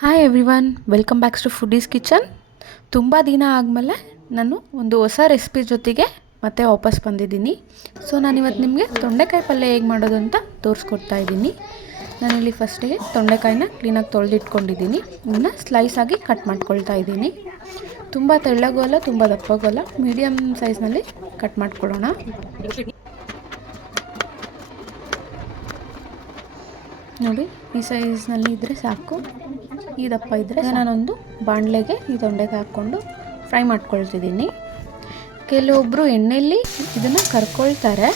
Hi everyone, welcome backs to Foodies Kitchen. ತುಂಬ ದಿನ ಆದಮೇಲೆ ನಾನು ಒಂದು ಹೊಸ ರೆಸಿಪಿ ಜೊತೆಗೆ ಮತ್ತೆ ವಾಪಸ್ ಬಂದಿದ್ದೀನಿ. ಸೊ ನಾನಿವತ್ತು ನಿಮಗೆ ತೊಂಡೆಕಾಯಿ ಪಲ್ಯ ಹೇಗೆ ಮಾಡೋದು ಅಂತ ತೋರಿಸ್ಕೊಡ್ತಾ ಇದ್ದೀನಿ. ನಾನಿಲ್ಲಿ ಫಸ್ಟಿಗೆ ತೊಂಡೆಕಾಯಿನ ಕ್ಲೀನಾಗಿ ತೊಳೆದಿಟ್ಕೊಂಡಿದ್ದೀನಿ. ಇದನ್ನು ಸ್ಲೈಸ್ ಆಗಿ ಕಟ್ ಮಾಡ್ಕೊಳ್ತಾ ಇದ್ದೀನಿ. ತುಂಬ ತೆಳ್ಳಗೂ ಅಲ್ಲ, ತುಂಬ ದಪ್ಪಗೂ ಅಲ್ಲ, ಮೀಡಿಯಮ್ ಸೈಜ್ನಲ್ಲಿ ಕಟ್ ಮಾಡ್ಕೊಳ್ಳೋಣ. ನೋಡಿ, ಈ ಸೈಜ್ನಲ್ಲಿ ಇದ್ದರೆ ಸಾಕು. ಈ ದಪ್ಪ ಇದ್ದರೆ ನಾನೊಂದು ಬಾಣಲೆಗೆ ಈ ತೊಂಡೆಕಾಯಿ ಹಾಕ್ಕೊಂಡು ಫ್ರೈ ಮಾಡ್ಕೊಳ್ತಿದ್ದೀನಿ. ಕೆಲವೊಬ್ಬರು ಎಣ್ಣೆಯಲ್ಲಿ ಇದನ್ನು ಕರ್ಕೊಳ್ತಾರೆ.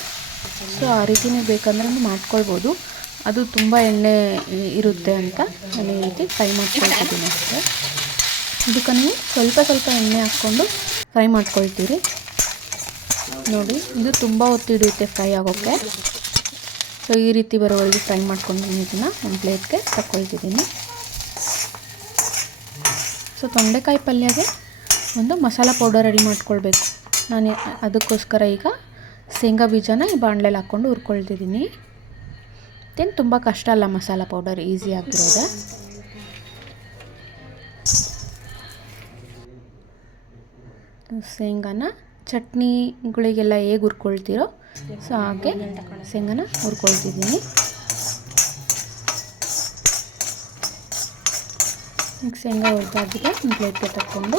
ಸೊ ಆ ರೀತಿಯೇ ಬೇಕಂದ್ರೆ ಮಾಡ್ಕೊಳ್ಬೋದು. ಅದು ತುಂಬ ಎಣ್ಣೆ ಇರುತ್ತೆ ಅಂತ ನಾನು ಈ ರೀತಿ ಫ್ರೈ ಮಾಡ್ಕೊಳ್ತಿದ್ದೀನಿ ಅಷ್ಟೇ. ಇದಕ್ಕೆ ನೀವು ಸ್ವಲ್ಪ ಎಣ್ಣೆ ಹಾಕ್ಕೊಂಡು ಫ್ರೈ ಮಾಡ್ಕೊಳ್ತೀರಿ. ನೋಡಿ, ಇದು ತುಂಬ ಹೊತ್ತು ಹಿಡಿಯುತ್ತೆ ಫ್ರೈ ಆಗೋಕ್ಕೆ. ಸೊ ಈ ರೀತಿ ಬರೋವರೆಗೆ ಫ್ರೈ ಮಾಡ್ಕೊಂಡು ಇದನ್ನು ಒಂದು ಪ್ಲೇಟ್ಗೆ ತಗೊಳ್ತಿದ್ದೀನಿ. ಸೊ ತೊಂಡೆಕಾಯಿ ಪಲ್ಯಗೆ ಒಂದು ಮಸಾಲ ಪೌಡರ್ ರೆಡಿ ಮಾಡ್ಕೊಳ್ಬೇಕು. ನಾನು ಅದಕ್ಕೋಸ್ಕರ ಈಗ ಶೇಂಗಾ ಬೀಜನ ಈ ಬಾಣಲೆಯಲ್ಲಿ ಹಾಕ್ಕೊಂಡು ಹುರ್ಕೊಳ್ತಿದ್ದೀನಿ. ಇದೇನು ತುಂಬ ಕಷ್ಟ ಅಲ್ಲ, ಮಸಾಲ ಪೌಡರ್ ಈಸಿ ಆಗಿರೋದೆ. ಶೇಂಗಾನ ಚಟ್ನಿಗಳಿಗೆಲ್ಲ ಹೇಗೆ ಹುರ್ಕೊಳ್ತೀರೋ ಸೊ ಹಾಗೆ ಶೇಂಗಾನ ಹುರ್ಕೊಳ್ತಿದ್ದೀನಿ. ಈಗ ಶೇಂಗಾ ಹುರಿದಾಗಿದೆ ಒಂದು ಪ್ಲೇಟ್ಗೆ ತಕ್ಕೊಂಡು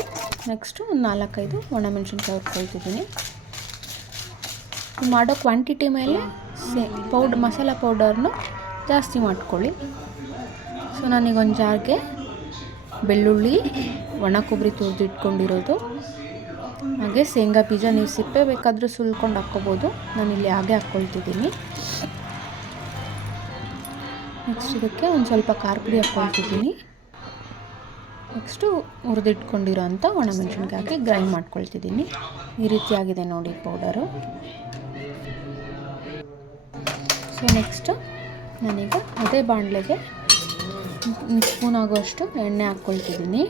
ನೆಕ್ಸ್ಟು ಒಂದು 4-5 ಒಣಮೆಣಸಿನ್ಕಾಯಿ ಹುರ್ಕೊಳ್ತಿದ್ದೀನಿ. ಮಾಡೋ ಕ್ವಾಂಟಿಟಿ ಮೇಲೆ ಮಸಾಲ ಪೌಡರ್ನು ಜಾಸ್ತಿ ಮಾಡ್ಕೊಳ್ಳಿ. ಸೊ ನಾನೀಗ ಒಂದು ಜಾರ್ಗೆ ಬೆಳ್ಳುಳ್ಳಿ, ಒಣ ಕೊಬ್ಬರಿ ತುರಿದಿಟ್ಕೊಂಡಿರೋದು, ಹಾಗೆ ಶೇಂಗಾ ಬೀಜ, ನೀವು ಸಿಪ್ಪೆ ಬೇಕಾದರೂ ಸುಲ್ಕೊಂಡು ಹಾಕ್ಕೋಬೋದು. ನಾನಿಲ್ಲಿ ಹಾಗೆ ಹಾಕ್ಕೊಳ್ತಿದ್ದೀನಿ. ನೆಕ್ಸ್ಟ್ ಇದಕ್ಕೆ ಒಂದು ಸ್ವಲ್ಪ ಖಾರ ಪುಡಿ ಹಾಕ್ಕೊಳ್ತಿದ್ದೀನಿ. ನೆಕ್ಸ್ಟು ಹುರಿದಿಟ್ಕೊಂಡಿರೋ ಅಂಥ ಒಣಮೆಣಸಿನ್ಕಾಯಿ ಹಾಕಿ ಗ್ರೈಂಡ್ ಮಾಡ್ಕೊಳ್ತಿದ್ದೀನಿ. ಈ ರೀತಿಯಾಗಿದೆ ನೋಡಿ ಪೌಡರು. ಸೊ ನೆಕ್ಸ್ಟು ನಾನೀಗ ಅದೇ ಬಾಣಲೆಗೆ ಒಂದು ಸ್ಪೂನ್ ಆಗುವಷ್ಟು ಎಣ್ಣೆ ಹಾಕ್ಕೊಳ್ತಿದ್ದೀನಿ.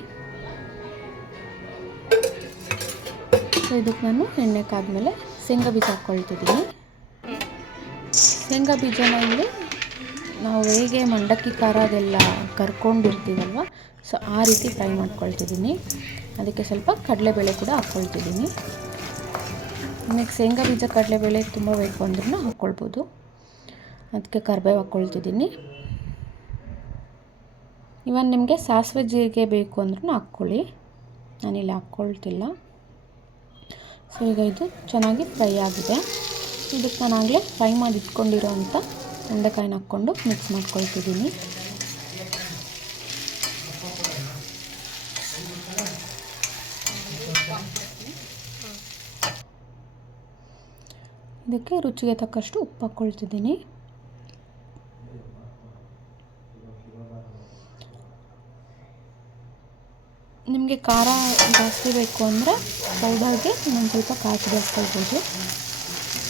ಸೊ ಇದಕ್ಕೆ ನಾನು ಎಣ್ಣೆ ಕಾದ್ಮೇಲೆ ಶೇಂಗಾ ಬೀಜ ಹಾಕ್ಕೊಳ್ತಿದ್ದೀನಿ. ಶೇಂಗಾ ಬೀಜನ ಇಲ್ಲಿ ನಾವು ಹೇಗೆ ಮಂಡಕ್ಕಿ ಖಾರ ಅದೆಲ್ಲ ಕರ್ಕೊಂಡಿರ್ತೀವಲ್ವ, ಸೊ ಆ ರೀತಿ ಫ್ರೈ ಮಾಡ್ಕೊಳ್ತಿದ್ದೀನಿ. ಅದಕ್ಕೆ ಸ್ವಲ್ಪ ಕಡಲೆಬೇಳೆ ಕೂಡ ಹಾಕ್ಕೊಳ್ತಿದ್ದೀನಿ. ನಿಮಗೆ ಶೇಂಗಾ ಬೀಜ ಕಡಲೆಬೇಳೆ ತುಂಬ ಬೇಕು ಅಂದ್ರೂ ಹಾಕ್ಕೊಳ್ಬೋದು. ಅದಕ್ಕೆ ಕರಿಬೇವು ಹಾಕ್ಕೊಳ್ತಿದ್ದೀನಿ. ಇವನ್ ನಿಮಗೆ ಸಾಸಿವೆ ಜೀರಿಗೆ ಬೇಕು ಅಂದ್ರೂ ಹಾಕ್ಕೊಳ್ಳಿ. ನಾನಿಲ್ಲಿ ಹಾಕ್ಕೊಳ್ತಿಲ್ಲ. ಸೊ ಈಗ ಇದು ಚೆನ್ನಾಗಿ ಫ್ರೈ ಆಗಿದೆ. ಇದಕ್ಕೆ ನಾನಾಗಲೇ ಫ್ರೈ ಮಾಡಿ ಇಟ್ಕೊಂಡಿರೋ ಅಂಥ ತೊಂಡೆಕಾಯಿನ ಹಾಕ್ಕೊಂಡು ಮಿಕ್ಸ್ ಮಾಡ್ಕೊಳ್ತಿದ್ದೀನಿ. ಇದಕ್ಕೆ ರುಚಿಗೆ ತಕ್ಕಷ್ಟು ಉಪ್ಪು ಹಾಕ್ಕೊಳ್ತಿದ್ದೀನಿ. ನಿಮಗೆ ಖಾರ ಜಾಸ್ತಿ ಬೇಕು ಅಂದರೆ ಪೌಡರ್ಗೆ ಇನ್ನೊಂದು ಸ್ವಲ್ಪ ಖಾರ ಪುಡಿ ಹಾಕ್ಕೊಳ್ಬೋದು.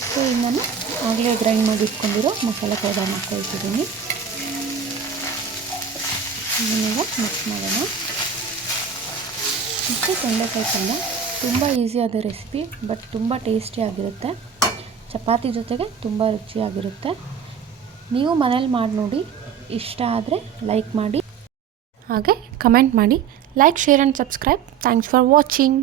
ಸೊ ಈಗ ನಾನು ಆಗಲೇ ಗ್ರೈಂಡ್ ಮಾಡಿ ಇಟ್ಕೊಂಡಿರೋ ಮಸಾಲೆ ಪೌಡರ್ನ ಹಾಕ್ಕೊಳ್ತಿದ್ದೀನಿ. ಇದನ್ನೀಗ ಮಿಕ್ಸ್ ಮಾಡೋಣ. ಮತ್ತು ತೊಂಡೆಕಾಯಿ ಪಲ್ಯ ತುಂಬ ಈಸಿಯಾದ ರೆಸಿಪಿ, ಬಟ್ ತುಂಬ ಟೇಸ್ಟಿಯಾಗಿರುತ್ತೆ. ಚಪಾತಿ ಜೊತೆಗೆ ತುಂಬ ರುಚಿಯಾಗಿರುತ್ತೆ. ನೀವು ಮನೇಲಿ ಮಾಡಿ ನೋಡಿ. ಇಷ್ಟ ಆದರೆ ಲೈಕ್ ಮಾಡಿ, ಹಾಗೆ ಕಮೆಂಟ್ ಮಾಡಿ. Like, share and subscribe. Thanks for watching.